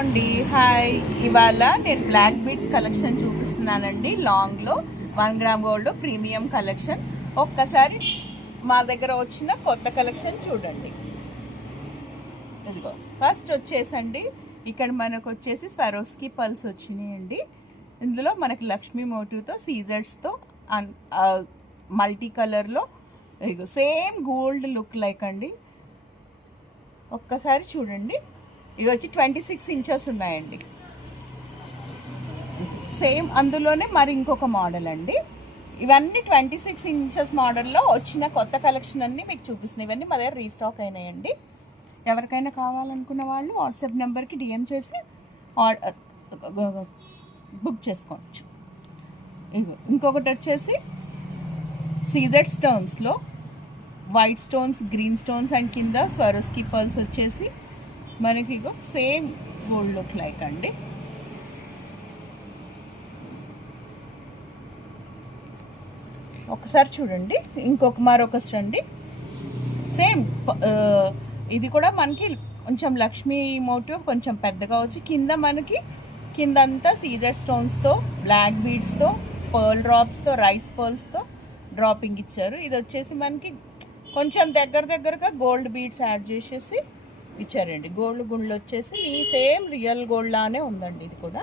అండి. హాయ్, ఇవాళ నేను బ్లాక్ బీడ్స్ కలెక్షన్ చూపిస్తున్నానండి. లాంగ్లో 1 గ్రామ్ గోల్డ్ ప్రీమియం కలెక్షన్. ఒక్కసారి మా దగ్గర వచ్చిన కొత్త కలెక్షన్ చూడండి. ఇదిగో ఫస్ట్ వచ్చేసండి, ఇక్కడ మనకు వచ్చేసి స్వరోస్కి పల్స్ వచ్చినాయండి. ఇందులో మనకి లక్ష్మీ మోటివ్తో సీజర్స్తో మల్టీ కలర్లో ఇగో సేమ్ గోల్డ్ లుక్ లైక్ అండి. ఒక్కసారి చూడండి. ఇవి వచ్చి 26 ఇంచెస్ ఉన్నాయండి. సేమ్ అందులోనే మరి ఇంకొక మోడల్ అండి. ఇవన్నీ 26 ఇంచెస్ మోడల్లో వచ్చిన కొత్త కలెక్షన్ అన్నీ మీకు చూపిస్తున్నాయి. ఇవన్నీ మా దగ్గర రీస్టాక్ అయినాయండి. ఎవరికైనా కావాలనుకున్న వాళ్ళు వాట్సాప్ నెంబర్కి డిఎం చేసి బుక్ చేసుకోవచ్చు. ఇంకొకటి వచ్చేసి సీజెడ్ స్టోన్స్లో white stones, green stones and కింద స్వరోస్కి పర్ల్స్ వచ్చేసి మనకి ఇగో సేమ్ గోల్డ్ లుక్ లైక్ అండి. ఒకసారి చూడండి. మరొక అండి, సేమ్ ఇది కూడా మనకి కొంచెం లక్ష్మీ మోటివ్ కొంచెం పెద్దగా వచ్చి కిందంతా సీజర్ స్టోన్స్తో, బ్లాక్ బీడ్స్తో, పర్ల్ డ్రాప్స్తో, రైస్ పర్ల్స్తో డ్రాపింగ్ ఇచ్చారు. ఇది వచ్చేసి మనకి కొంచెం దగ్గరగా గోల్డ్ బీడ్స్ యాడ్ చేసేసి ఇచ్చారండి. గోల్డ్ గుండ్లు వచ్చేసి సేమ్ రియల్ గోల్డ్ లానే ఉందండి. ఇది కూడా